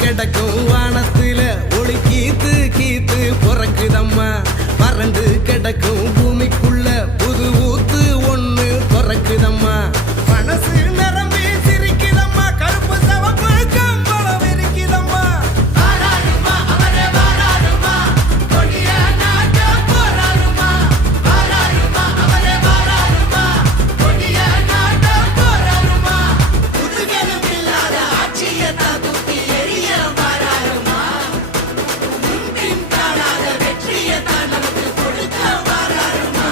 கிடக்கும் வானத்துல ஒளி கீத்து கீத்து பொறக்குதம்மா வறண்டு கிடக்கும் பூமிக்குள்ள புது ஊத்து ஒண்ணு பொறக்குதம்மா